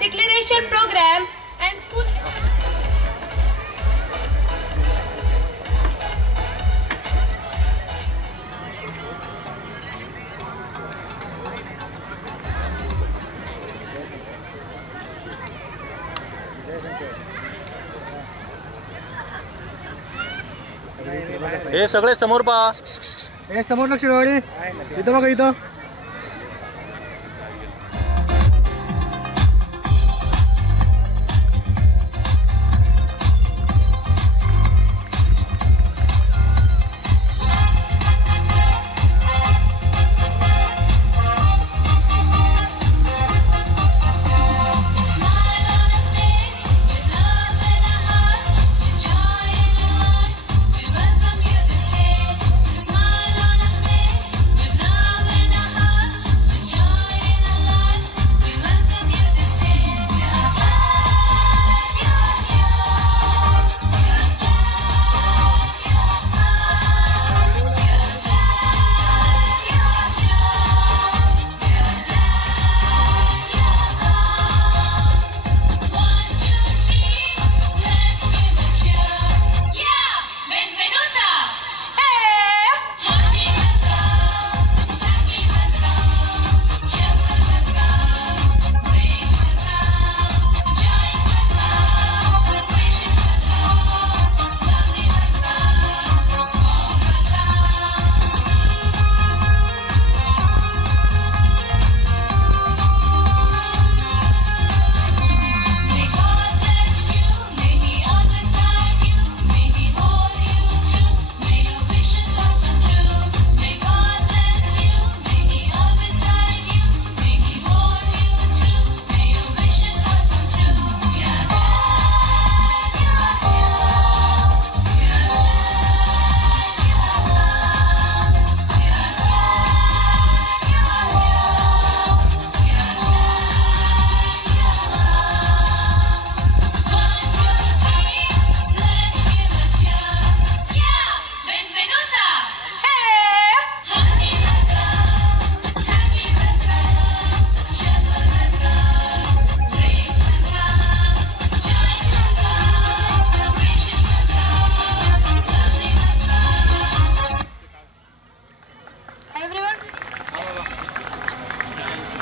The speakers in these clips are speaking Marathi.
declaration program and school. हे सगळे समोर पहा. हे समोर लक्ष ठेवा रे. इथं बघा इथं.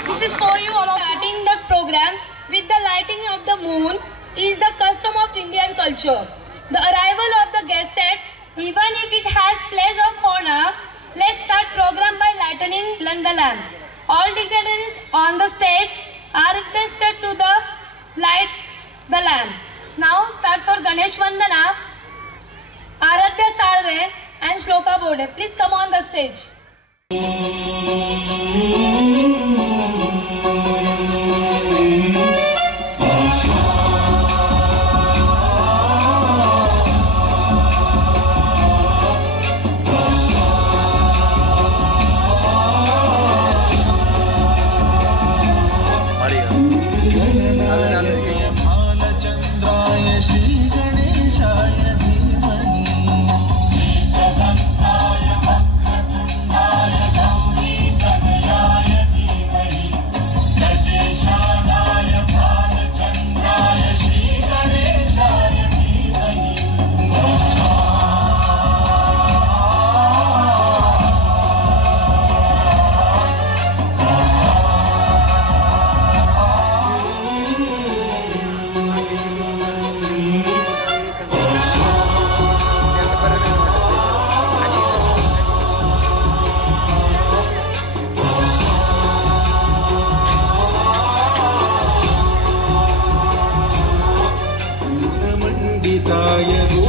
This is for you all. Starting the program with the lighting of the moon is the custom of Indian culture. The arrival of the guest set, even if it has place of honor, let's start program by lightening the lamp. All dignitaries on the stage are requested to light the lamp. Now start for Ganesh Vandana, Aradhya Salve and Shloka Bode. Please come on the stage.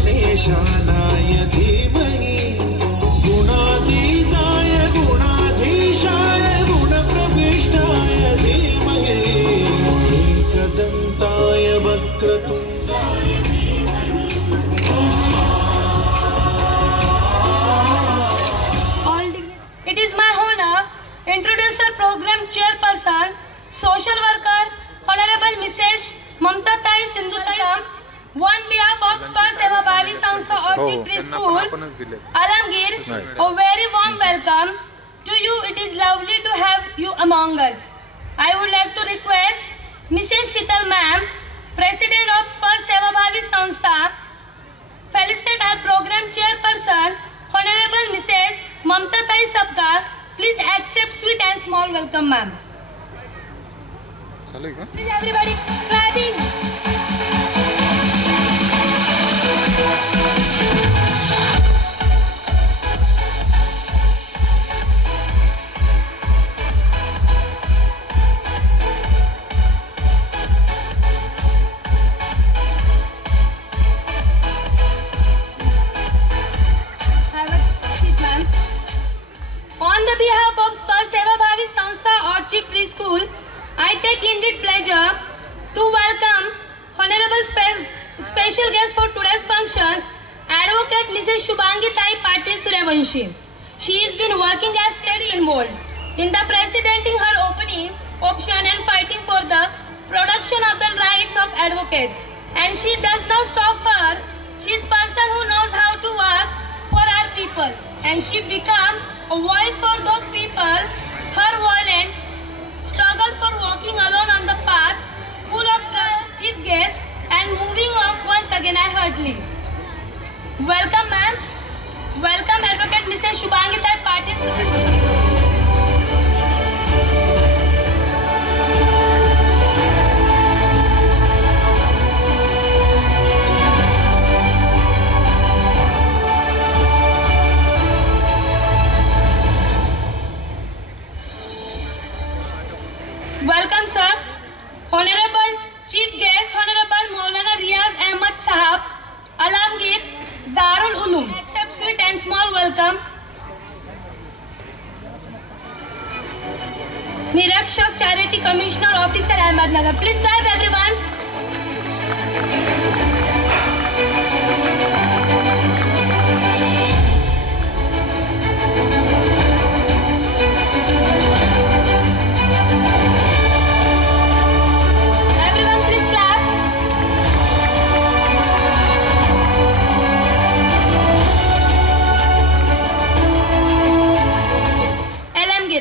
गुणेशानाय धीमहि गुणातीताय गुणाधीशाय गुणप्रविष्टाय धीमहि एकदन्ताय वक्रतुण्डाय It is my honor to introduce our program chairperson, social worker, Honorable Mrs. Mamta Tai Sindhutai, on behalf of Spa Seva Bhavi Sanstha Orchid Preschool, Alamgir, a very warm welcome to you. It is lovely to have you among us. I would like to request Mrs. Shital please accept sweet and small welcome, ma'am. Please everybody clapping. On the behalf of Spar Seva Bhavi Sanstha Orchid Preschool, I take indeed pleasure to welcome Honorable Special Guest for today's functions, Advocate Mrs. Shubhangi Tai Patil Suryavanshi. She has been working as steady involved in the presenting her opening option and fighting for the production of the rights of advocates. And she does not stop her. She is a person who knows how to work for our people, and she become a voice for those people. Her violent struggle for walking alone on the path full of troubles, chief guest, and moving up once again I heartily welcome, ma'am. Welcome, Advocate Mrs. Shubhangi Tai Patil. Welcome, sir. Honorable Chief Guest, Honorable Maulana Riyaz Ahmad Sahab, Alamgir, Darul Ulum. Accept sweet and small welcome. Nirakshak Charity Commissioner Officer Ahmednagar. Please clap, everyone.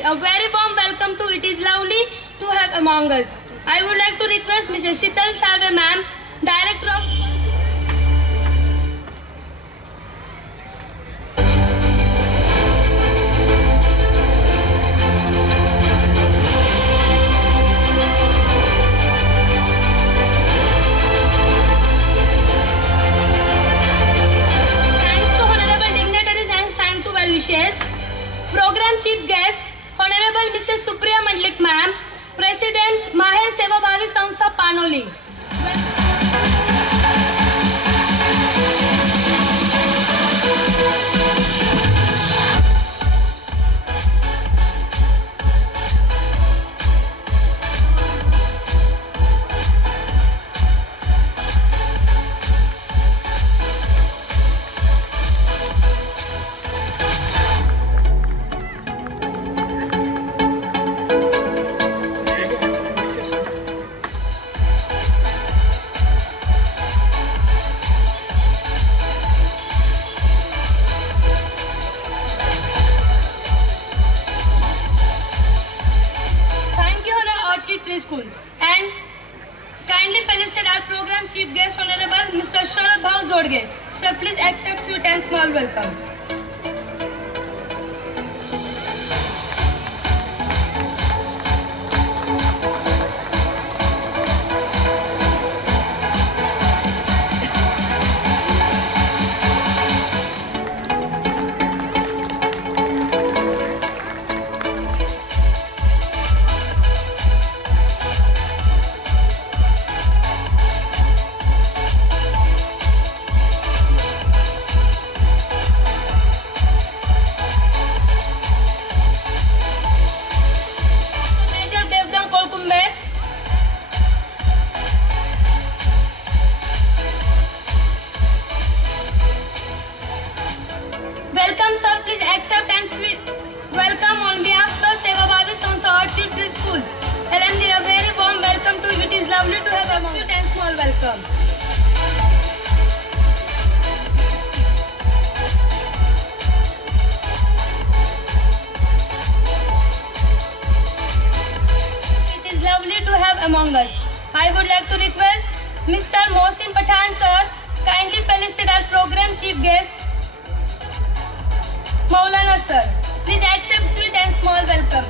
A very warm welcome to It Is Lovely to Have Among Us. I would like to request Mrs. Shital Salve ma'am, Director of Thanks to honorable dignitaries and time to well wishes. Program Chief Guest Honorable Mrs. Supriya Mandlik ma'am, President Maher Seva Bhavi Sanstha Panoli. Preschool and kindly felicitate our program chief guest Honorable Mr. Sharad Bhav Zodge. Sir, please accept sweet and small welcome. Welcome, sir. Please accept and sweet welcome on behalf of Seva Bhavi Sanstha Orchid Preschool. Alhamdulillah, a very warm welcome to you. It is lovely to have a sweet and small welcome. It is lovely to have among us. I would like to request Mr. Mohsin Pathan, sir, kindly felicitate our program chief guest Maulana sir. Please accept sweet and small welcome.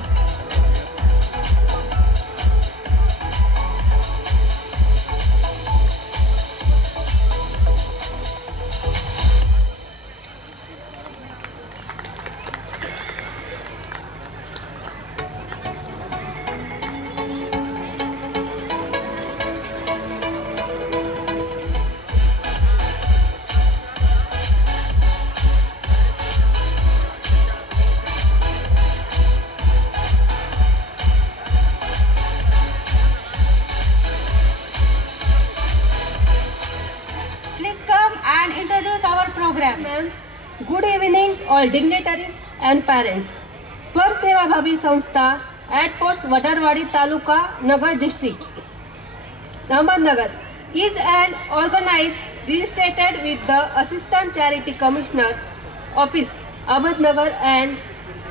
Please come and introduce our program. Ma'am, good evening all dignitaries and parents. स्पर्श सेवाभावी संस्था at post Vadarwadi taluka Nagar district Ahmednagar is an organized registered with the Assistant Charity Commissioner Office Ahmednagar and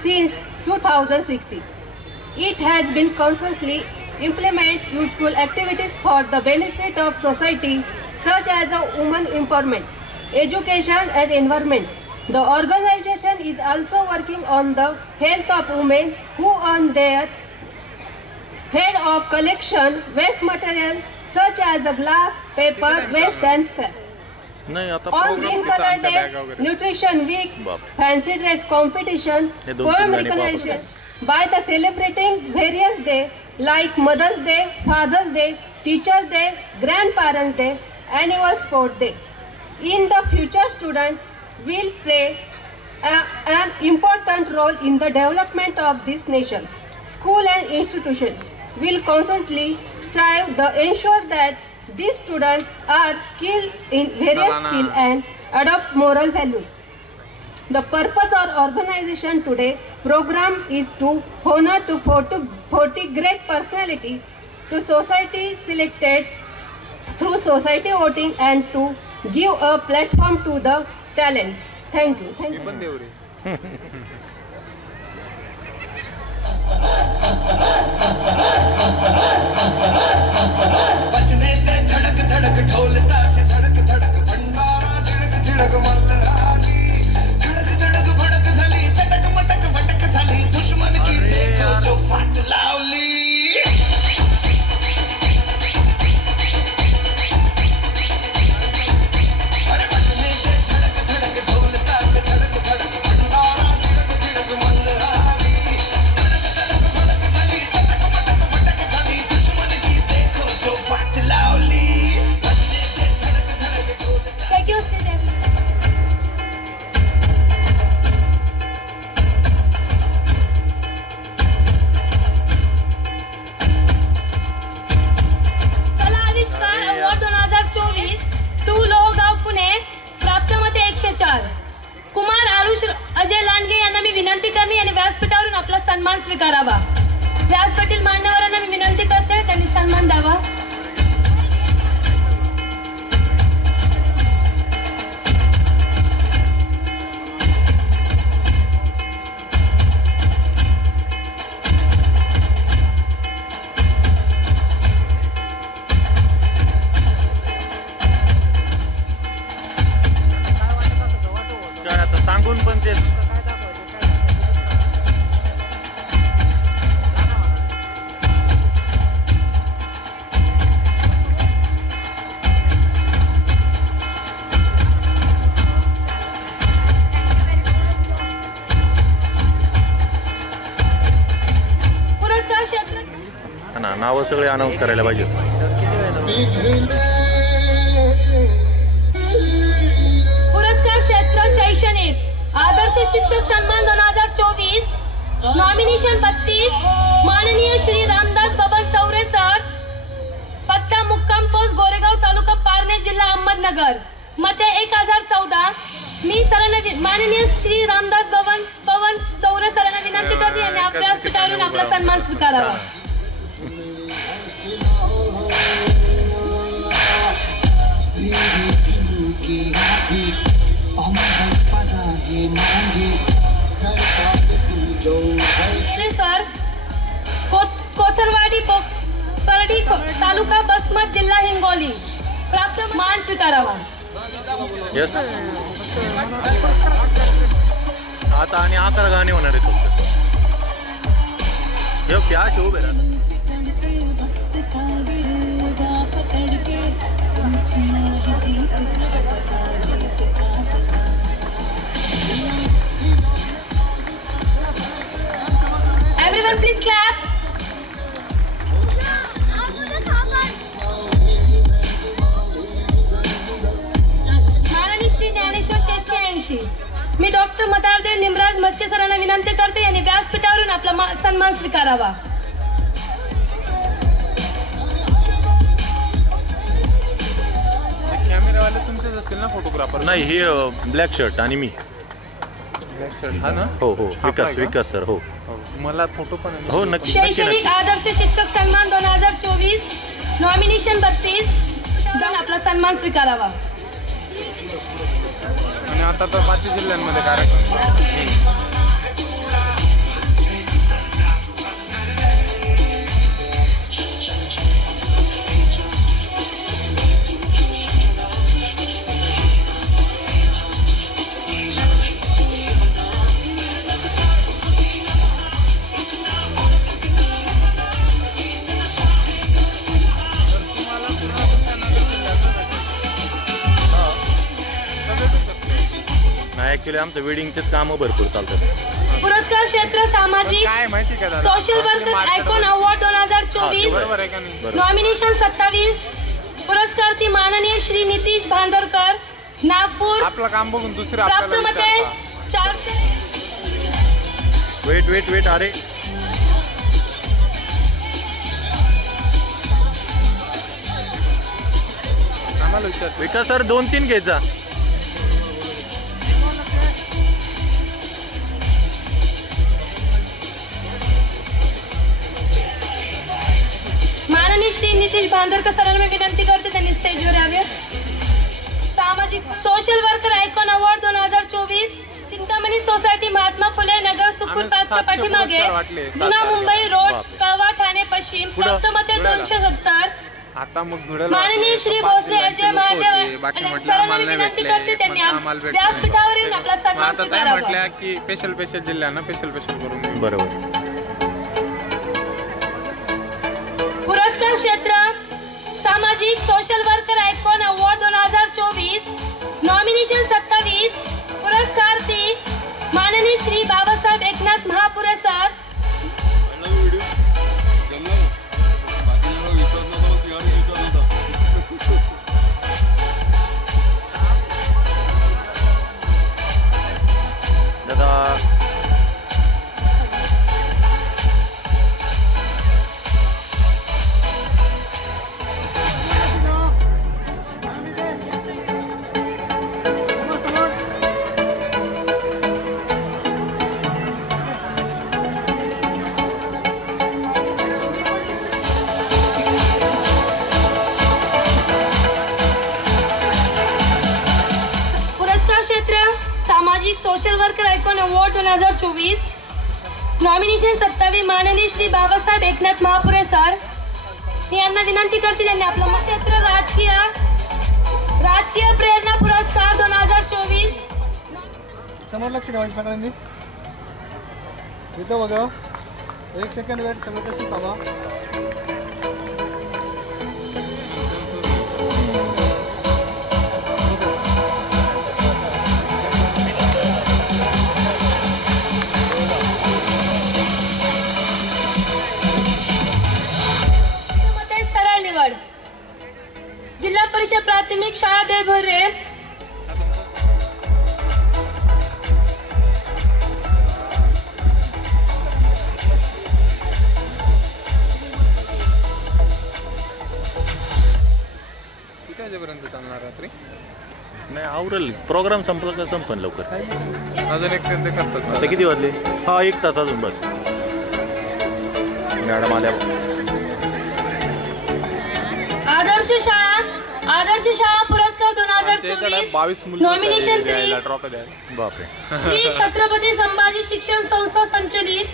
since 2016. It has been constantly implement useful activities for the benefit of society such as the women empowerment, education and environment. The organization is also working on the health of women who earn their head of collection waste material such as the glass, paper, waste and scrap. नाही आता On program Green तिथं Color आमच्या Day, bag वगैरे. Nutrition Week, बाप. Fancy Dress Competition, हे दोन poem तीन गाणी recognition वापरतात. by the celebrating various day like Mother's Day, Father's Day, Teacher's Day, Grandparents Day, Annual Sport Day. In the future, student will play an important role in the development of this nation. School and institution will constantly strive to ensure that these students are skilled in various skill and adopt moral values. The purpose of organization today program is to honor to 40 great personality to society selected through society voting and to give a platform to the talent. Thank you. Thank you. बजने ते धड़क धड़क ढोल ताश धड़क धड़क भंडारा झिड़क झिड़क मल्हारी धड़क धड़क भड़क झाली चटक मटक फटक झाली दुश्मन की देखो जो फाट लावली अरे बजने ते धड़क धड़क ढोल ताश धड़क धड़क भंडारा झिड़क झिड़क मल्हारी धड़क धड़क भड़क झाली चटक मटक फटक झाली दुश्मन की देखो जो फाट लावली बजने ते धड़क धड़क ढोल Thank you, Sri Devi. कला आविष्कार अवॉर्ड 2024 टू लोहगाव पुणे प्राप्त मते 104. कुमार आरुष अजय लांडगे यांना मी विनंती करणे आणि व्यासपीठावरून आपला सन्मान स्वीकारावा. व्यासपीठातील मान्यवरांना मी विनंती करते त्यांनी सन्मान द्यावा. काय आता सांगून पण ते पुरस्कार क्षेत्र ना नावं सगळे अनाऊन्स करायला पाहिजे. पुरस्कार क्षेत्र शैक्षणिक आदर्श शिक्षक सन्मान 2024 नॉमिनेशन 32 माननीय श्री रामदास बबन चौरे सर पत्ता मुक्काम पोस्ट गोरेगाव तालुका पारनेर जिल्हा अहमदनगर मते 1014. मी सरांना माननीय श्री रामदास बबन चौरे सरांना विनंती करते आणि व्यासपीठावरून आपला सन्मान स्वीकारावा. श्री सर कोथरवाडी परडी तालुका बसमत जिल्हा हिंगोली प्राप्त मान स्वीकारावा. येस आता आणि 11 गाणे होणार आहेत फक्त. हे क्या शो आहे ना. Everyone please clap. माननीय श्री ज्ञानेश्वर शेषशयनशी मी डॉक्टर मदारदेव निमराज मस्के सरांना विनंती करते यांनी व्यासपीठावरून आपला सन्मान स्वीकारावा. कॅमेरावाले तुमचेच असतील ना फोटोग्राफर? नाही, हे ब्लॅक शर्ट आणि मी. ब्लॅक शर्ट हा ना? हो हो, विकास सर. हो मला फोटो पण आहे. हो, नक्की. शैक्षणिक आदर्श शिक्षक सन्मान 2024 नॉमिनेशन 32 आपला सन्मान स्वीकारावा. आणि आता तर 5 जिल्ह्यांमध्ये कार्यक्रम. ऍक्च्युली आमचं वेडिंगचेच कामं भरपूर चालतात. पुरस्कार क्षेत्र सामाजिक काय माहिती का दादा? सोशल वर्कर आयकॉन अवॉर्ड 2024 बरोबर आहे का नाही? नॉमिनेशन 27 पुरस्कार माननीय श्री नितीश भांदरकर नागपूर. आपलं काम बघून दुसरे प्राप्त आपल्याला मते विचारतात. 400. वेट अरे आम्हाला विचारतात. विकास सर 2-3 घ्यायचा. माननीय श्री नितीश भांदरकर सरांना मी विनंती करते त्यांनी स्टेजवर यावे. सामाजिक social worker icon award 2024 Chintamani society Mahatma Phule Nagar Sukur पार्कच्या पाठीमागे जुना मुंबई रोड कळवा ठाणे पश्चिम. प्राप्त मते 270. आता मग धुळ्याला माननीय श्री भोसले अजय महादेव सरांना मी विनंती करते त्यांनी व्यासपीठावर येऊन आपला सन्मान स्वीकारावा. म्हटल्या की स्पेशल जिल्ह्यांना स्पेशल करून देऊ. बरोबर. पुरस्कार क्षेत्र सामाजिक social worker icon award 2024 nomination 27 पुरस्कार्थी माननीय श्री बाबासाहेब एकनाथ महापुरे सर. दादा सामाजिक social worker icon award 2024 nomination 27 माननीय श्री बाबासाहेब एकनाथ महापुरे सर. मी यांना विनंती करते त्यांनी आपलं क्षेत्र राजकीय प्रेरणा पुरस्कार 2024. समोर लक्ष ठेवायचं सगळ्यांनी. इथं बघा 1 सेकंद वेट. सगळं तसंच थांबा. जिल्हा परिषद प्राथमिक शाळा देवभरे. किती वाजेपर्यंत चालणार रात्री? नाही आवरेल. प्रोग्राम संपला का संपन लवकर. अजून एक ते करतात. आता किती वाजले? हा 1 तास अजून बस. मॅडम आल्या. आदर्श शाळा पुरस्कार 2024 नॉमिनेशन 3 बापरे. श्री छत्रपती संभाजी शिक्षण संस्था संचलित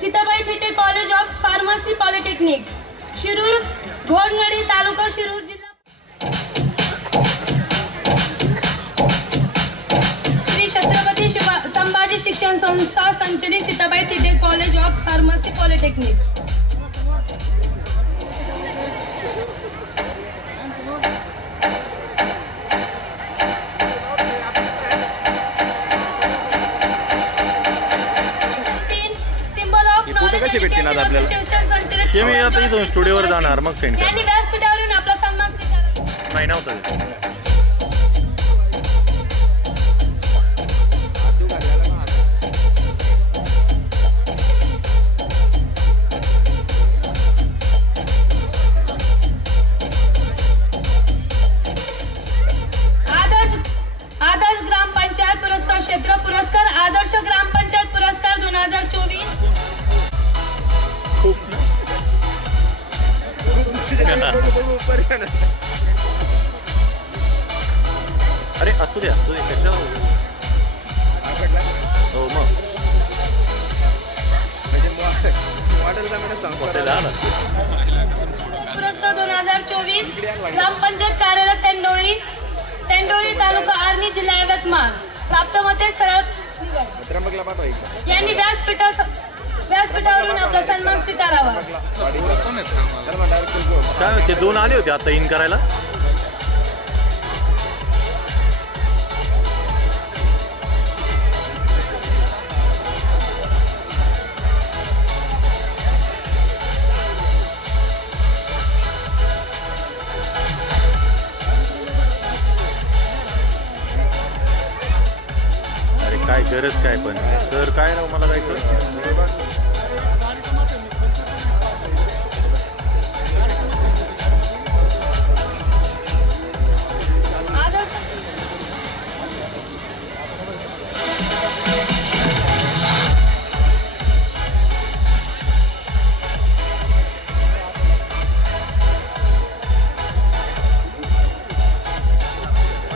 Sitabai Thite college of pharmacy polytechnic Shirur Ghodnadi तालुका शिरूर जिल्हा. श्री छत्रपती संभाजी शिक्षण संस्था Polytechnic. Symbol of Knowledge Education Association संचालित हे मी आता इथून स्टुडिओवर जाणार मग सेंड यांनी व्यासपीठावरून आपला सन्मान स्वीकारला. नाही नव्हतं आदर्श ग्रामपंचायत पुरस्कार क्षेत्र पुरस्कार आदर्श ग्रामपंचायत पुरस्कार 2024. खूप अरे असू द्या कशावर हो मग पुरस्कार 2024 ग्रामपंचायत कार्यरत तेंडोळी तालुका आर्णी जिल्हा यवतमाळ प्राप्त मते सरळ यांनी व्यासपीठावरून आपला सन्मान स्वीकारावा. काय ते दोन आले होते आता इन करायला. अरे काय गरज काय पण सर काय राव मला जायचं.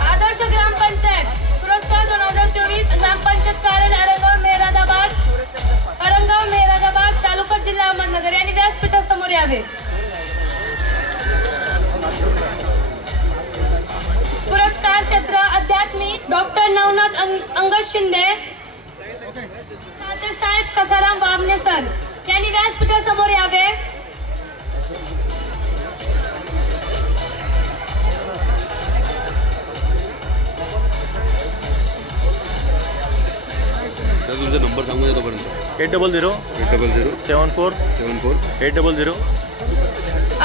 आदर्श ग्रामपंचायत पुरस्कार 2024 ग्रामपंचायत कार्यालय अरंगाव मेहरादाबाद तालुका जिल्हा अहमदनगर यांनी व्यासपीठासमोर यावे. पुरस्कार क्षेत्र आध्यात्मिक डॉक्टर नवनाथ अंगद शिंदे साहेब सखाराम वामने सर यांनी व्यासपीठासमोर यावे. तुमचा नंबर सांगू द्या तोपर्यंत. 800 74 800.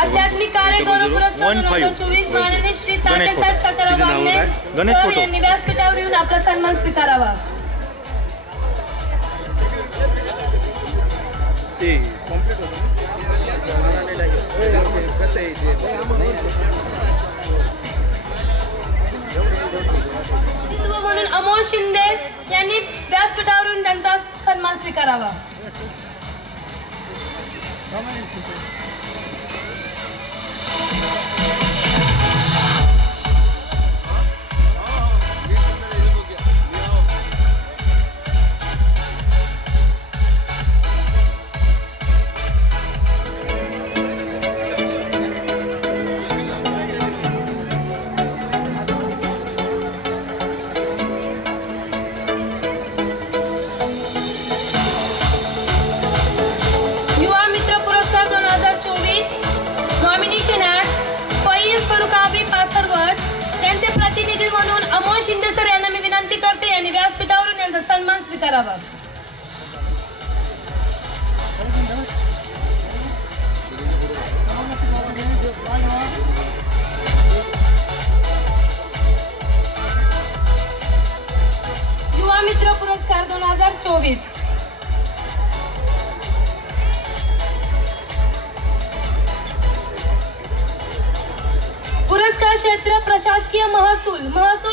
आध्यात्मिक कार्य गौरव पुरस्कार 2024 माननीय श्री तात्यासाहेब सखाराम वामने सर यांनी व्यासपीठावर येऊन आपला सन्मान स्वीकारावा. म्हणून अमोल शिंदे यांनी व्यासपीठावरून त्यांचा सन्मान स्वीकारावा. शिंदे सर यांना मी विनंती करते यांनी व्यासपीठावरून यांचा सन्मान स्वीकारावा. युवा मित्र पुरस्कार 2024 पुरस्कार क्षेत्र प्रशासकीय महसूल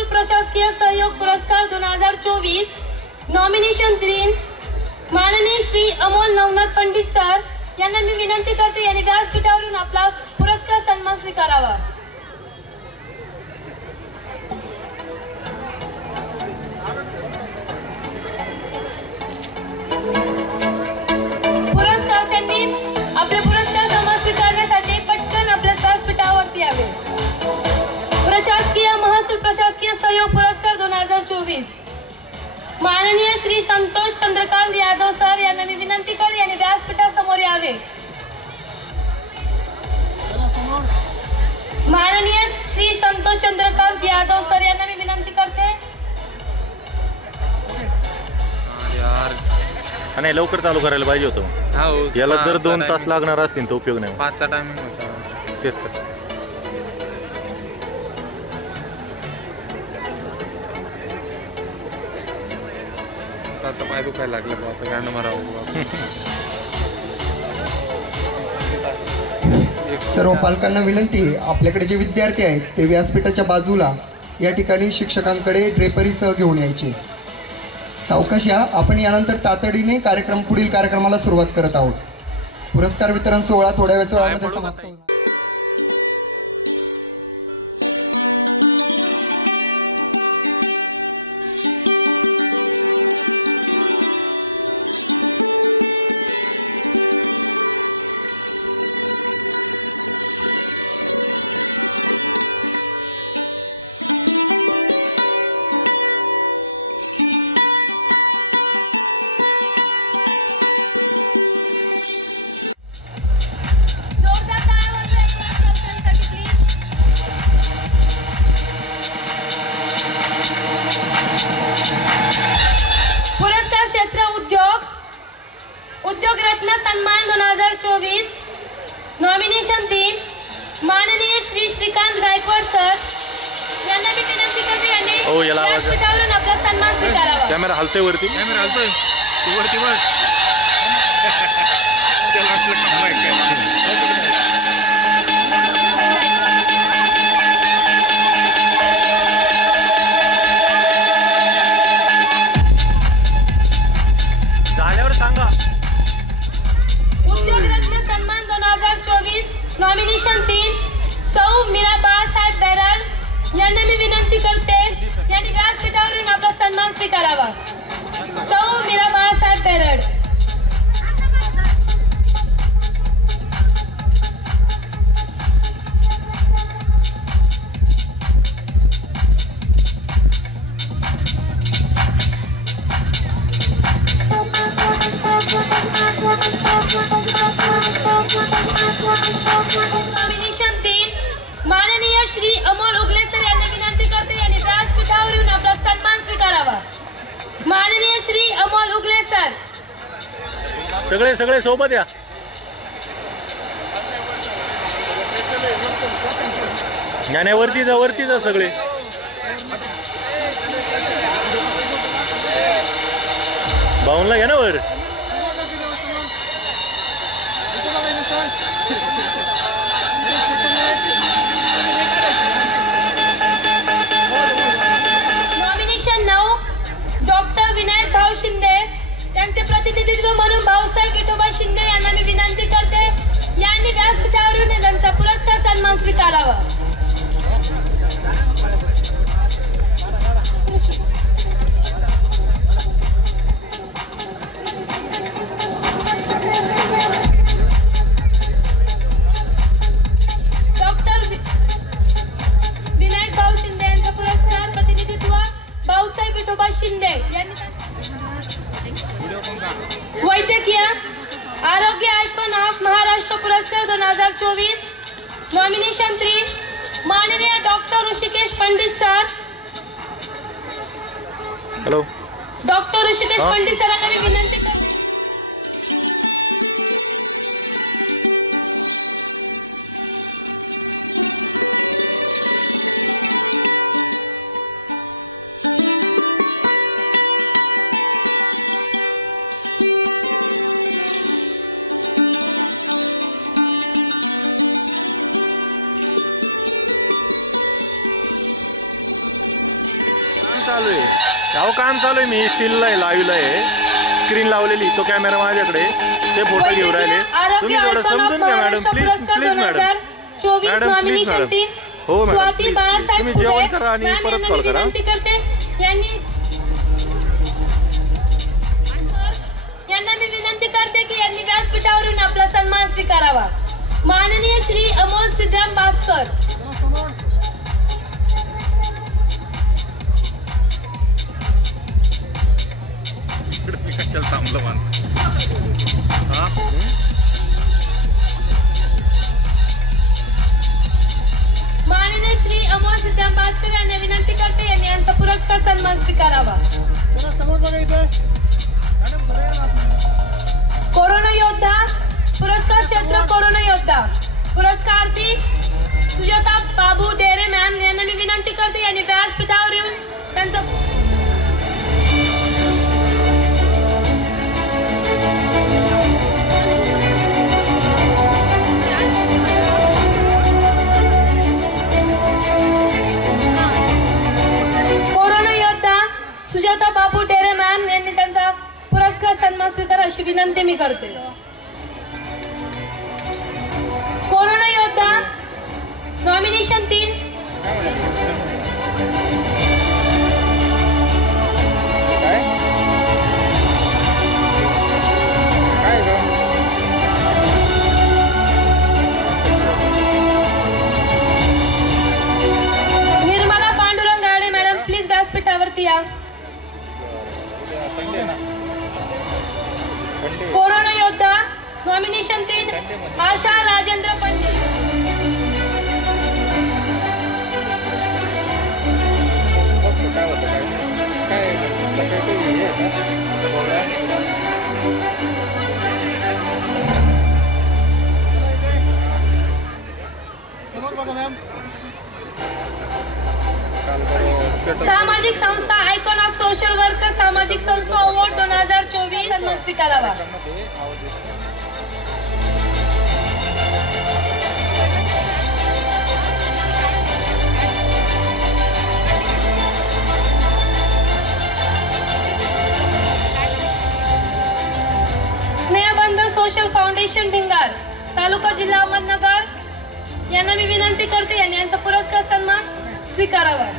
प्रशासकीय सहयोग पुरस्कार 2024 नॉमिनेशन 3 माननीय श्री अमोल नवनाथ पंडित सर यांना मी विनंती करते यांनी व्यासपीठावरून आपला पुरस्कार सन्मान स्वीकारावा. पुरस्कार त्यांनी आपले पुरस्कार सन्मान स्वीकारण्यासाठी पटकन आपल्या व्यासपीठावरती यावे. प्रशासकीय महसूल प्रशासकीय सहयोग पुरस्कार 2024 माननीय श्री संतोष चंद्रकांत यादव सर यांना मी विनंती करते यांनी व्यासपीठासमोर यावे. माननीय श्री संतोष चंद्रकांत यादव सर यांना मी विनंती करते. आणि लवकर चालू करायला पाहिजे होतं. याला जर 2 तास लागणार असतील तर उपयोग नाही. 5चा टायमिंग होता. तेच तर. आता पाय दुखायला लागलं बा, आता गाणं मारावं. सर्व पालकांना विनंती आहे, आपल्याकडे जे विद्यार्थी आहेत ते व्यासपीठाच्या बाजूला या ठिकाणी शिक्षकांकडे ड्रेपरीसह घेऊन यायचे. सावकाश या. आपण यानंतर तातडीने पुढील कार्यक्रमाला सुरुवात करत आहोत. पुरस्कार वितरण सोहळा थोड्या वेळामध्ये समाप्त होईल. पुरस्कार क्षेत्र उद्योग रत्न सन्मान 2024 नॉमिनेशन 3 माननीय श्री श्रीकांत गायकवाड सर यांना मी विनंती करते यांनी व्यासपीठावरून आपला सन्मान स्वीकारावा. कॅमेरा हलतोय वरती. कॅमेरा हलतोय वरती वर. झाल्यावर सांगा. उद्योग रत्न सन्मान 2024 नॉमिनेशन 3 सौ मीरा बाळासाहेब बेरड यांना मी विनंती करते यांनी व्यासपीठावरून आपला सन्मान स्वीकारावा. सौ मीरा बाळासाहेब बेरड. नॉमिनेशन 3 माननीय श्री अमोल उगले सर यांना विनंती करते यांनी व्यासपीठावरून आपला सन्मान स्वीकारावा. माननीय श्री अमोल उगले सर. सगळे सोबत या. वरती जा सगळे. भाऊनला घ्या ना वर. नॉमिनेशन 9 डॉक्टर विनायक भाऊ शिंदे त्यांचे प्रतिनिधित्व म्हणून भाऊसाहेब विठोबा शिंदे यांना मी विनंती करते यांनी व्यासपीठावरून त्यांचा पुरस्कार सन्मान स्वीकारावा. विनायक भाऊ शिंदे यांचा पुरस्कार प्रतिनिधित्व भाऊसाहेब विठोबा शिंदे यांनी. वैद्यकीय आरोग्य आयकॉन ऑफ महाराष्ट्र पुरस्कार 2024 नॉमिनेशन 3 माननीय doctor Rishikesh Pandit sir. Hello. Doctor Rishikesh Pandit सरांना मी विनंती करते. काम चालू आहे. मी स्टीलला आहे, लाईव्हला आहे, स्क्रीन लावलेली. तो कॅमेरा माझ्याकडे. ते फोटो घेऊन राहिले. तुम्ही थोडं समजून घ्या madam. Please madam. Madam please madam. हो मॅडम. तुम्ही जेवण करा आणि परत कॉल करा. यांना मी विनंती करते की यांनी व्यासपीठावरून आपला सन्मान स्वीकारावा. माननीय श्री अमोल सिद्धराम भास्कर. कशाला थांबलं मान हा माननीय श्री अमोल सिद्धांबास्कर यांनी विनंती करते यांनी यांचा पुरस्कार सन्मान स्वीकारावा. समोर बघा इथे. कोरोना योद्धा पुरस्कार क्षेत्र कोरोना योद्धा पुरस्कार्थी सुजाता बाबू डेरे मॅम यांना मी विनंती करते यांनी व्यासपीठावर येऊन त्यांचं सुजाता बाबू डेरे मॅम यांनी त्यांचा पुरस्कार सन्मान स्वीकार अशी विनंती मी करते. कोरोना योद्धा nomination 3 Nirmala Pandurang Gade madam please व्यासपीठावरती या. कोरोना योद्धा नॉमिनेशन 3 आशा राजेंद्र पंडित. समोर बघा मॅम. सामाजिक संस्था आयकॉन ऑफ सोशल वर्कर सामाजिक संस्था अवॉर्ड 2024 सन्मान स्वीकारावा. स्नेहबंध सोशल फाउंडेशन भिंगार तालुका जिल्हा अहमदनगर यांना मी विनंती करते यांनी यांचा पुरस्कार सन्मान स्वीकारावा.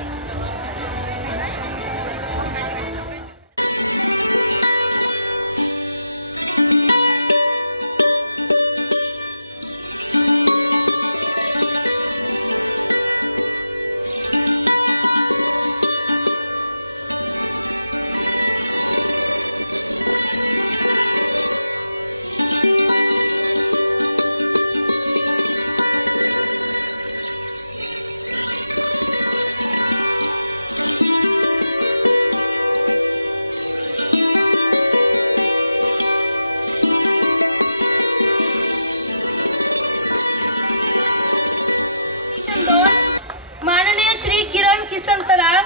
माननीय श्री किरण किसन तराळ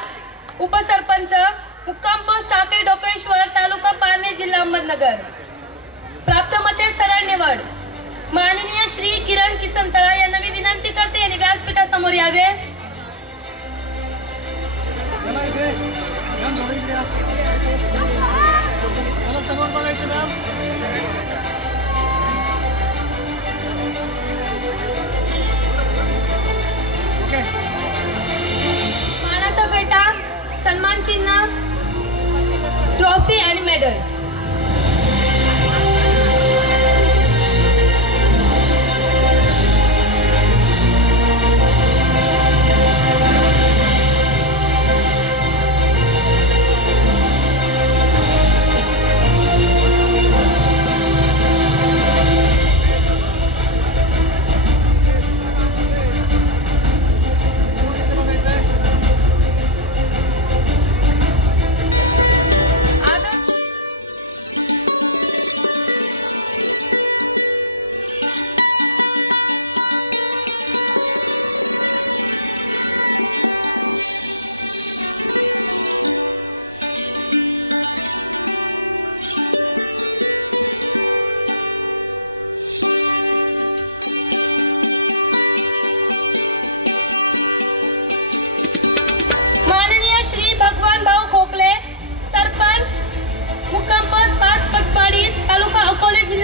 उपसरपंच मुक्काम पोस्ट टाकळी डोकेश्वर तालुका पारनेर जिल्हा अहमदनगर. प्राप्त मते सरळ निवड. माननीय श्री किरण किसन तराळ यांना मी विनंती करते यांनी व्यासपीठासमोर यावे. चला इथे मॅम थोडं इकडे या. चला समोर बघायचं मॅम. ओके. मानाचा फेटा सन्मान चिन्ह ट्रॉफी आणि मेडल.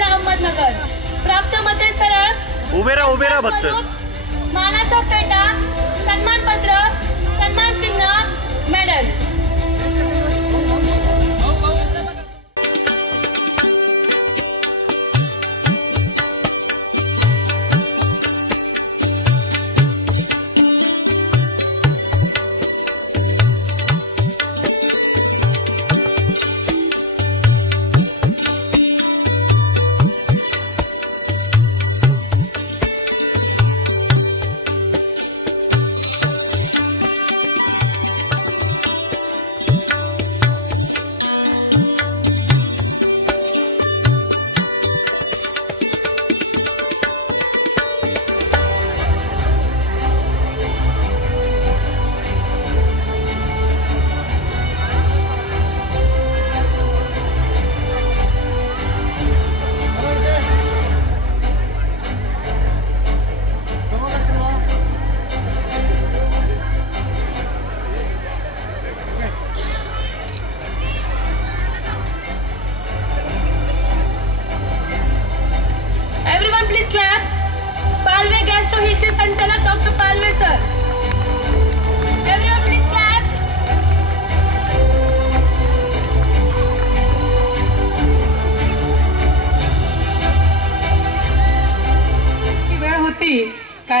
अहमदनगर. प्राप्त मते सरळ उभे राहा फक्त. मानाचा फेटा सन्मानपत्र सन्मान चिन्ह मेडल.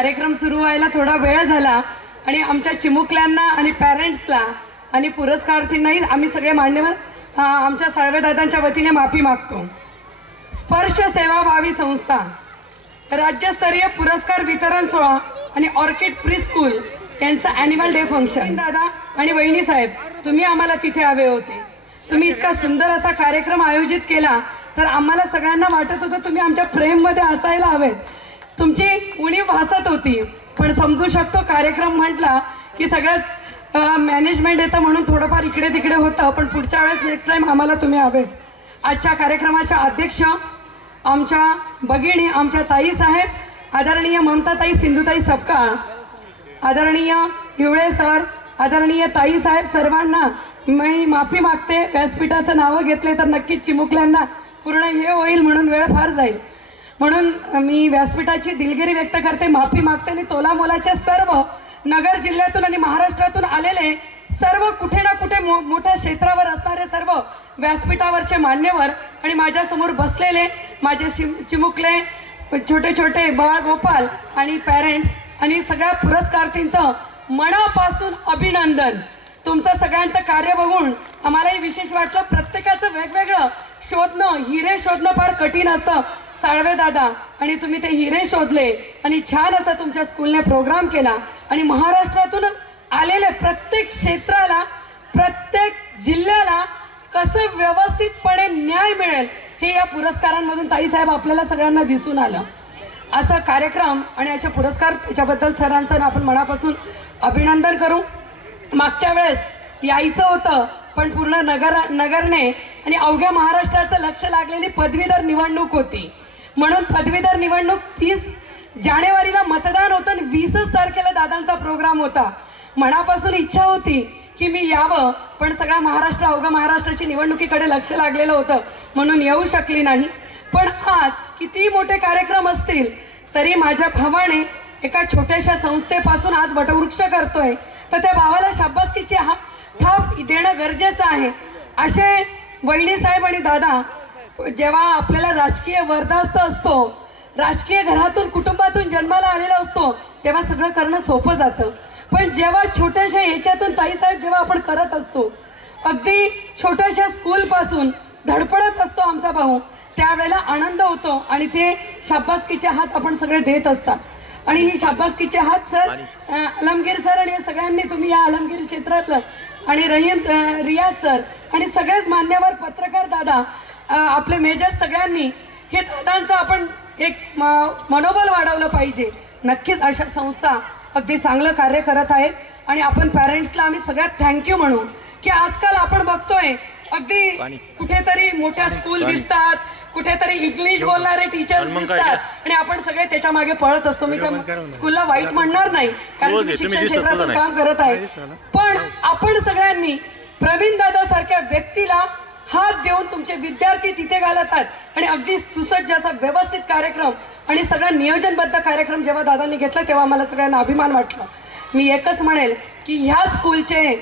कार्यक्रम सुरू व्हायला थोडा वेळ झाला आणि आमच्या चिमुकल्यांना आणि पॅरेंट्सला आणि पुरस्कारार्थींनाही आम्ही सगळे मान्यवर आमच्या साळवेदादांच्या वतीने माफी मागतो. स्पर्श सेवाभावी संस्था राज्यस्तरीय पुरस्कार वितरण सोहळा आणि ऑर्किड प्री स्कूल यांचं ॲन्युअल डे फंक्शन. दादा आणि वहिनी साहेब, तुम्ही आम्हाला तिथे हवे होते. तुम्ही इतका सुंदर असा कार्यक्रम आयोजित केला तर आम्हाला सगळ्यांना वाटत होतं तुम्ही आमच्या फ्रेममध्ये असायला हवेत. तुमची उणीव भासत होती, पण समजू शकतो कार्यक्रम म्हटला की सगळंच मॅनेजमेंट येतं म्हणून थोडंफार इकडे तिकडे होतं, पण पुढच्या वेळेस नेक्स्ट टाईम आम्हाला तुम्ही हवेत. आजच्या कार्यक्रमाच्या अध्यक्ष आमच्या भगिनी, आमच्या ताई साहेब, आदरणीय ममताताई सिंधुताई सपकाळ, आदरणीय हिवळे सर, आदरणीय ताई साहेब, सर्वांना मी माफी मागते. व्यासपीठाचं नावं घेतले तर नक्कीच चिमुकल्यांना पूर्ण हे होईल म्हणून वेळ फार जाईल, म्हणून मी व्यासपीठाची दिलगिरी व्यक्त करते, माफी मागते. आणि तोलामोलाच्या सर्व नगर जिल्ह्यातून आणि महाराष्ट्रातून आलेले सर्व कुठे ना कुठे मोठ्या क्षेत्रावर असणारे सर्व व्यासपीठावरचे मान्यवर आणि माझ्यासमोर बसलेले माझे चिमुकले, छोटे छोटे बाळ गोपाल आणि पॅरेंट्स आणि सगळ्या पुरस्कारार्थींचं मनापासून अभिनंदन. तुमचं सगळ्यांचं कार्य बघून आम्हालाही विशेष वाटलं. प्रत्येकाचं वेगवेगळं शोधणं, हिरे शोधणं फार कठीण असतं साळवे दादा, आणि तुम्ही ते हिरे शोधले आणि छान असा तुमच्या स्कूलने प्रोग्राम केला. आणि महाराष्ट्रातून आलेले प्रत्येक क्षेत्राला, प्रत्येक जिल्ह्याला कसं व्यवस्थितपणे न्याय मिळेल हे या पुरस्कारांमधून ताईसाहेब आपल्याला सगळ्यांना दिसून आलं. असं कार्यक्रम आणि असे पुरस्कार त्याच्याबद्दल सरांचं आपण मनापासून अभिनंदन करू. मागच्या वेळेस यायचं होतं पण पूर्ण नगरने आणि अवघ्या महाराष्ट्राचं लक्ष लागलेली पदवीधर निवडणूक होती, म्हणून पदवीधर निवडणूक 30 जानेवारीला मतदान होतं आणि 20 तारखेला दादांचा प्रोग्राम होता. मनापासून इच्छा होती की मी यावं, पण सगळा महाराष्ट्र, अवघ्या महाराष्ट्राची निवडणुकीकडे लक्ष लागलेलं होतं म्हणून येऊ शकली नाही. पण आज किती मोठे कार्यक्रम असतील तरी माझ्या भावाने एका छोट्याशा संस्थेपासून आज वटवृक्ष करतोय, तर त्या भावाला शाबासकीची थाप देणं गरजेचं आहे. असे वहिनी साहेब आणि दादा, जेव्हा आपल्याला राजकीय वरदास्त असतो, राजकीय घरातून कुटुंबातून जन्माला आलेला असतो, तेव्हा सगळं करणं सोपं जातं. पण जेव्हा छोट्याशा ह्याच्यातून ताईसाहेब जेव्हा आपण करत असतो, अगदी छोट्याशा स्कूलपासून धडपडत असतो आमचा भाऊ, त्यावेळेला आनंद होतो आणि ते शाबासकीचे हात आपण सगळे देत असतात. आणि ही शाबासकीचे हात सर, अलमगीर सर आणि सगळ्यांनी, तुम्ही या अलमगीर क्षेत्रातलं, आणि रियाज सर आणि सगळेच मान्यवर पत्रकार दादा, आपले मेजर, सगळ्यांनी हे दादांचं आपण एक मनोबल वाढवलं पाहिजे. नक्कीच अशा संस्था अगदी चांगलं कार्य करत आहेत आणि आपण पॅरेंट्सला आम्ही सगळ्यात थँक्यू म्हणू की आजकाल आपण बघतोय अगदी कुठेतरी मोठ्या स्कूल दिसतात, कुठेतरी इंग्लिश बोलणारे टीचर्स दिसतात आणि आपण सगळे त्याच्या मागे पळत असतो. मी त्या स्कूलला वाईट म्हणणार नाही, कारण मी शिक्षण क्षेत्रातून काम करत आहे, पण आपण सगळ्यांनी प्रवीण दादा सारख्या व्यक्तीला हात देऊन तुमचे विद्यार्थी तिथे घालतात आणि अगदी सुसज्ज असा व्यवस्थित कार्यक्रम आणि सगळा नियोजनबद्ध कार्यक्रम जेव्हा दादांनी घेतला तेव्हा मला सगळ्यांना अभिमान वाटला. मी एकच म्हणेल की ह्या स्कूलचे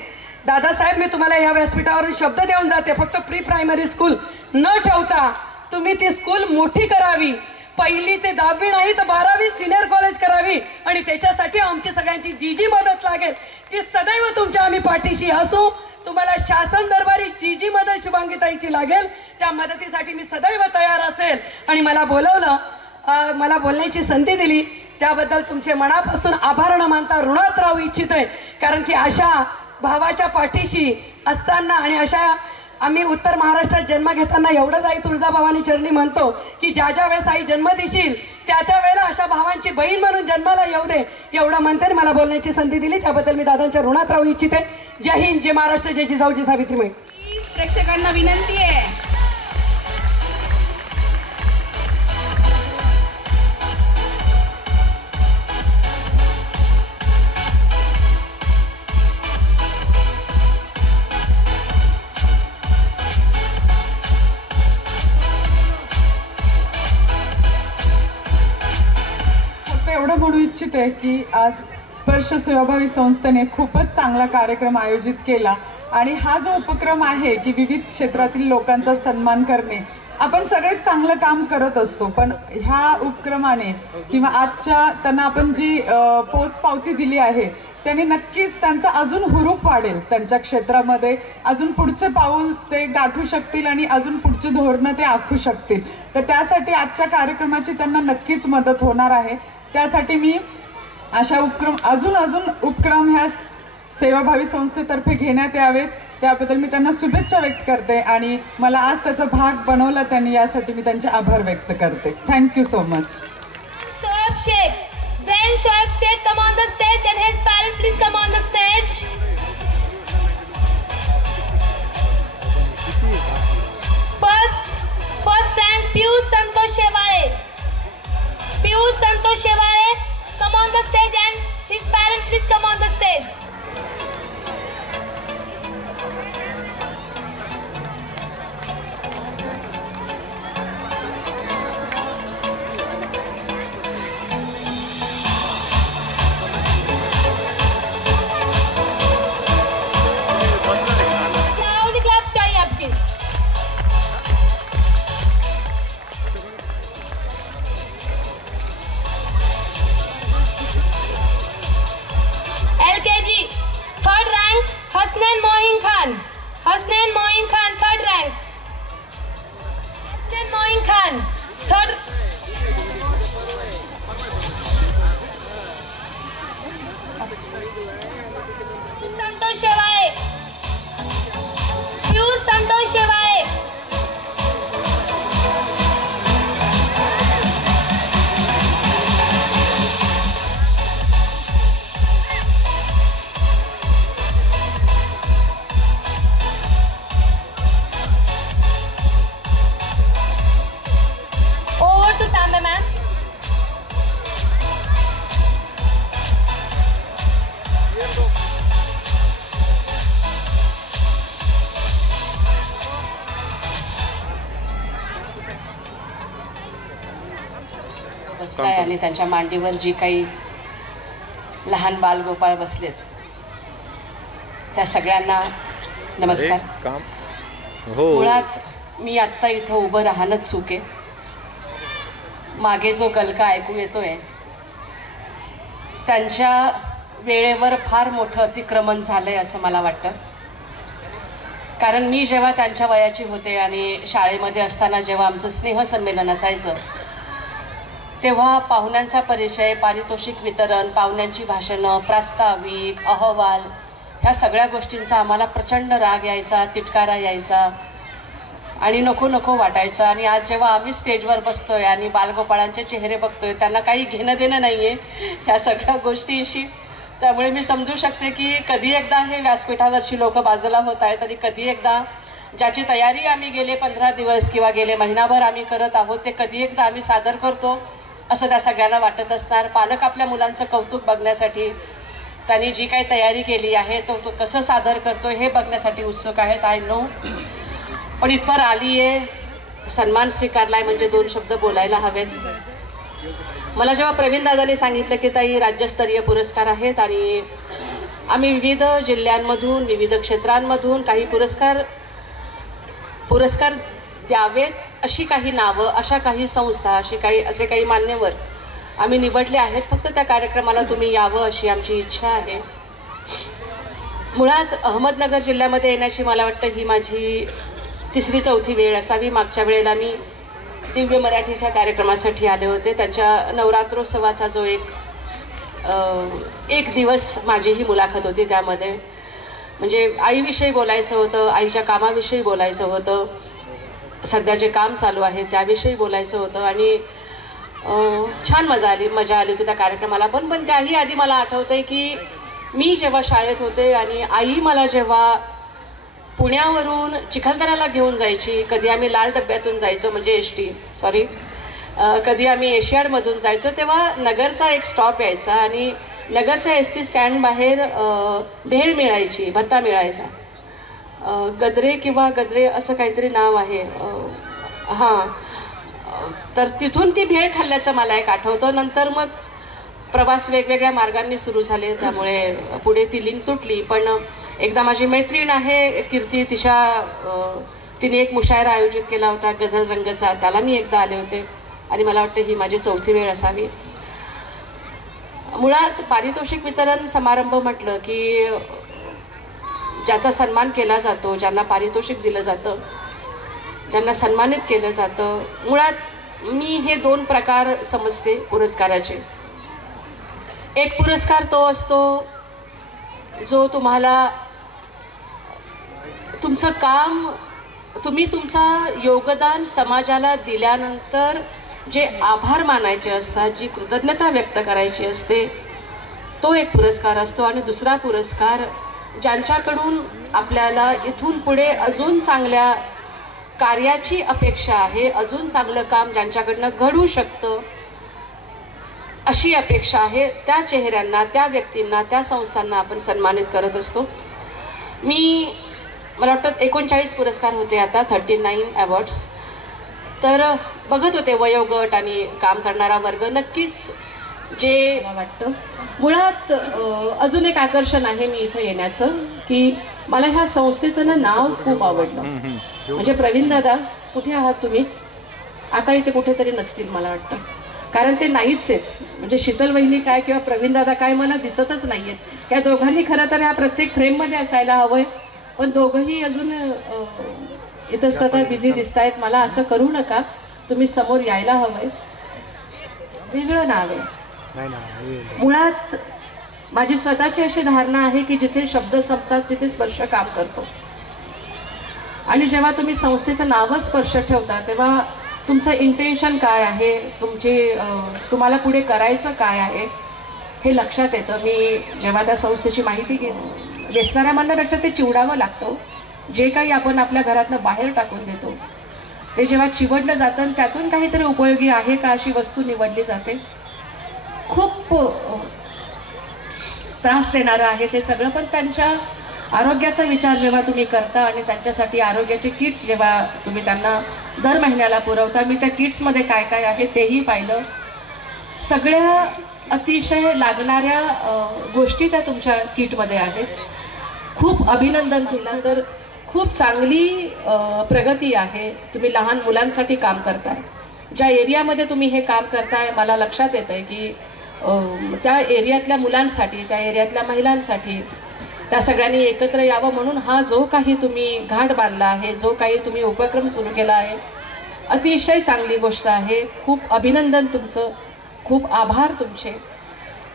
दादासाहेब, मी तुम्हाला या व्यासपीठावरून शब्द देऊन जाते, फक्त प्री प्रायमरी स्कूल न ठेवता तुम्ही ती स्कूल मोठी करावी, 1ली ते 10वी नाही तर 12वी सिनियर कॉलेज करावी आणि त्याच्यासाठी आमची सगळ्यांची जी जी मदत लागेल ती सदैव तुमच्या आम्ही पाठीशी असू. तुम्हाला शासन दरबारी जी जी मदत शुभांगीताईची लागेल त्या मदतीसाठी मी सदैव तयार असेल. आणि मला बोलवलं, मला बोलण्याची संधी दिली त्याबद्दल तुमचे मनापासून आभार न मानता ऋणात राहू इच्छितोय, कारण की अशा भावाच्या पाठीशी असताना आणि अशा आम्ही उत्तर महाराष्ट्रात जन्म घेताना एवढंच आई तुळजाभवानी चरणी म्हणतो की ज्या ज्या वेळेस आई जन्म देशील त्या त्या वेळेला अशा भावांची बहीण म्हणून जन्माला येऊ दे, एवढं म्हणते. मला बोलण्याची संधी दिली त्याबद्दल मी दादांच्या ऋणात राहू इच्छिते. जय हिंद, जय महाराष्ट्र, जय जिजाऊ, जय सावित्रीबाई. प्रेक्षकांना विनंती आहे, एवढं म्हणू इच्छिते की आज स्पर्श सेवाभावी संस्थेने खूपच चांगला कार्यक्रम आयोजित केला आणि हा जो उपक्रम आहे की विविध क्षेत्रातील लोकांचा सन्मान करणे, आपण सगळेच चांगलं काम करत असतो, पण ह्या उपक्रमाने किंवा आजच्या त्यांना आपण जी पोचपावती दिली आहे त्याने नक्कीच त्यांचा अजून हुरूप वाढेल, त्यांच्या क्षेत्रामध्ये अजून पुढचे पाऊल ते गाठू शकतील आणि अजून पुढची धोरणं ते आखू शकतील. तर त्यासाठी आजच्या कार्यक्रमाची त्यांना नक्कीच मदत होणार आहे. त्यासाठी मी अशा अजून उपक्रम ह्या सेवाभावी संस्थेतर्फे घेण्यात यावेत, त्याबद्दल मी त्यांना शुभेच्छा व्यक्त करते आणि मला आज त्याचा भाग बनवला त्यांनी, यासाठी मी त्यांचे आभार व्यक्त करते. Thank you so much. Shoaib Sheikh, Zain Shoaib Sheikh, come on the stage and his parents please come on the stage. First rank Piyush Santosh Shevale. Piyush Santosh Shevale, come on the stage and his parents please come on the stage. Hasnain Moin Khan, third rank. Hasnain Moin Khan, third. Santosh Shevale. Piyush Santosh Shevale. बसलाय आणि त्यांच्या मांडीवर जी काही लहान बालगोपाळ बसलेत त्या सगळ्यांना नमस्कार. मुळात मी आत्ता इथं उभं राहणंच चूक आहे. मागे जो गलका ऐकू येतोय त्यांच्या वेळेवर फार मोठं अतिक्रमण झालंय असं मला वाटतं. कारण मी जेव्हा त्यांच्या वयाची होते आणि शाळेमध्ये असताना जेव्हा आमचं स्नेहसंमेलन असायचं तेव्हा पाहुण्यांचा परिचय, पारितोषिक वितरण, पाहुण्यांची भाषणं, प्रास्ताविक, अहवाल ह्या सगळ्या गोष्टींचा आम्हाला प्रचंड राग यायचा, तिटकारा यायचा आणि नको नको वाटायचं. आणि आज जेव्हा आम्ही स्टेजवर बसतोय आणि बालगोपाळांचे चेहरे बघतोय त्यांना काही घेणं देणं नाही आहे ह्या सगळ्या गोष्टीशी. त्यामुळे मी समजू शकते की कधी एकदा हे व्यासपीठावरची लोक बाजूला होत आहेत आणि कधी एकदा ज्याची तयारी आम्ही गेले 15 दिवस किंवा गेले महिनाभर आम्ही करत आहोत ते कधी एकदा आम्ही सादर करतो असं त्या सगळ्यांना वाटत असणार. पालक आपल्या मुलांचं कौतुक बघण्यासाठी त्यांनी जी काही तयारी केली आहे तो कसं सादर करतो हे बघण्यासाठी उत्सुक आहेत. I know. पण इथवर आली आहे, सन्मान स्वीकारलाय म्हणजे 2 शब्द बोलायला हवेत. मला जेव्हा प्रवीण दादाने सांगितलं की ताई राज्यस्तरीय पुरस्कार आहेत आणि आम्ही विविध जिल्ह्यांमधून विविध क्षेत्रांमधून काही पुरस्कार द्यावेत अशी काही नावं, अशा काही संस्था, असे काही मान्यवर आम्ही निवडले आहेत. फक्त त्या कार्यक्रमाला तुम्ही यावं अशी आमची इच्छा आहे. मुळात अहमदनगर जिल्ह्यामध्ये येण्याची मला वाटतं ही माझी 3री-4थी वेळ असावी. मागच्या वेळेला मी दिव्य मराठीच्या कार्यक्रमासाठी आले होते. त्यांच्या नवरात्रोत्सवाचा जो एक दिवस माझी ही मुलाखत होती. त्यामध्ये म्हणजे आईविषयी बोलायचं होतं, आईच्या कामाविषयी बोलायचं होतं, सध्या जे काम चालू आहे त्याविषयी बोलायचं होतं आणि छान मजा आली होती त्या कार्यक्रमाला. पण त्याही आधी मला आठवतंय की मी जेव्हा शाळेत होते आणि आई मला जेव्हा पुण्यावरून चिखलदऱ्याला घेऊन जायची, कधी आम्ही लाल डब्यातून जायचो म्हणजे कधी आम्ही एशियाडमधून जायचो, तेव्हा नगरचा एक स्टॉप यायचा आणि नगरच्या ST स्टँड बाहेर भेळ मिळायची, भत्ता मिळायचा. गद्रे किंवा गद्रे असं काहीतरी नाव आहे. हां, तर तिथून ती भेळ खाल्ल्याचं मला एक आठवतं. नंतर मग प्रवास वेगवेगळ्या मार्गांनी सुरू झाले त्यामुळे पुढे ती लिंक तुटली. पण एकदा माझी मैत्रीण आहे कीर्ती, तिने एक मुशायरा आयोजित केला होता गझल रंगचा, त्याला मी एकदा आले होते आणि मला वाटतं ही माझी 4थी वेळ असावी. मुळात पारितोषिक वितरण समारंभ म्हटलं की ज्याचा सन्मान केला जातो, ज्यांना पारितोषिक दिलं जातं, ज्यांना सन्मानित केलं जातं, मुळात मी हे 2 प्रकार समजते पुरस्काराचे. एक पुरस्कार तो असतो जो तुम्हाला तुमचं काम, तुम्ही तुमचं योगदान समाजाला दिल्यानंतर जे आभार मानायचे असतात, जी कृतज्ञता व्यक्त करायची असते, तो एक पुरस्कार असतो. आणि दुसरा पुरस्कार ज्यांच्याकडून आपल्याला इथून पुढे अजून चांगल्या कार्याची अपेक्षा आहे, अजून चांगलं काम ज्यांच्याकडनं घडू शकतं अशी अपेक्षा आहे, त्या चेहऱ्यांना, त्या व्यक्तींना, त्या संस्थांना आपण सन्मानित करत असतो. मला वाटतं 39 पुरस्कार होते आता, 39 अवॉर्ड्स. तर बघत होते वयोगट आणि काम करणारा वर्ग. नक्कीच जे मला वाटतं मुळात अजून एक आकर्षण आहे मी इथं येण्याचं, की मला ह्या संस्थेचं ना नाव खूप आवडलं. म्हणजे प्रवीण दादा, कुठे आहात तुम्ही? आता इथे कुठेतरी नसतील मला वाटतं, कारण ते नाहीच आहेत. म्हणजे शीतल वहिनी काय किंवा प्रवीण दादा काय मला दिसतच नाही आहेत. त्या दोघांनी खरं तर ह्या प्रत्येक फ्रेममध्ये असायला हवंय, पण दोघंही अजून इथं सतत बिझी दिसत आहेत. मला असं करू नका, तुम्ही समोर यायला हवंय. वेगळं नाव आहे. मुळात माझी स्वतःची अशी धारणा आहे की जिथे शब्द संपतात तिथे स्पर्श काम करतो. आणि जेव्हा तुम्ही संस्थेचं नावच स्पर्श ठेवता तेव्हा तुमचं इंटेन्शन काय आहे, तुम्हाला पुढे करायचं काय आहे हे लक्षात येतं. मी जेव्हा त्या संस्थेची माहिती वेचणाऱ्या म्हणण्यापेक्षा ते चिवडावं लागतं. जे काही आपण आपल्या घरातनं बाहेर टाकून देतो ते जेव्हा चिवडलं जातं आणि त्यातून काहीतरी उपयोगी आहे का अशी वस्तू निवडली जाते. खूप त्रास देणारं आहे ते सगळं, पण त्यांच्या आरोग्याचा विचार जेव्हा तुम्ही करता आणि त्यांच्यासाठी आरोग्याचे किट्स जेव्हा तुम्ही त्यांना दर महिन्याला पुरवता, मी त्या किट्समध्ये काय काय आहे तेही पाहिलं. सगळ्या अतिशय लागणाऱ्या गोष्टी त्या तुमच्या किटमध्ये आहेत. खूप अभिनंदन तुमचं. तर खूप चांगली प्रगती आहे. तुम्ही लहान मुलांसाठी काम करताय. ज्या एरियामध्ये तुम्ही हे काम करताय मला लक्षात येतं आहे की त्या एरियातल्या मुलांसाठी, त्या एरियातल्या महिलांसाठी त्या सगळ्यांनी एकत्र यावं म्हणून हा जो काही तुम्ही घाट बांधला आहे, जो काही तुम्ही उपक्रम सुरू केला आहे, अतिशय चांगली गोष्ट आहे. खूप अभिनंदन तुमचं, खूप आभार तुमचे.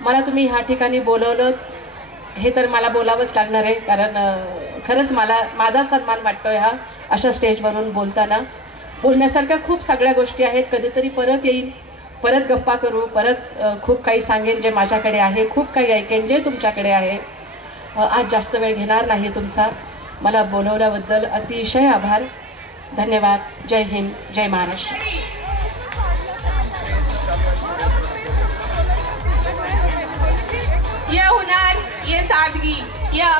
मला तुम्ही ह्या ठिकाणी बोलवलं हे तर मला बोलावंच लागणार आहे, कारण खरंच मला माझा सन्मान वाटतोय हा अशा स्टेजवरून बोलताना. बोलण्यासारख्या खूप सगळ्या गोष्टी आहेत. कधीतरी परत येईन, परत गप्पा करू, परत खूप काही सांगेन जे माझ्याकडे आहे, खूप काही ऐकेन जे तुमच्याकडे आहे. आज जास्त वेळ घेणार नाही तुमचा. मला बोलवल्याबद्दल अतिशय आभार, धन्यवाद. जय हिंद, जय महाराष्ट्र. ये हुनर, ये सादगी, ये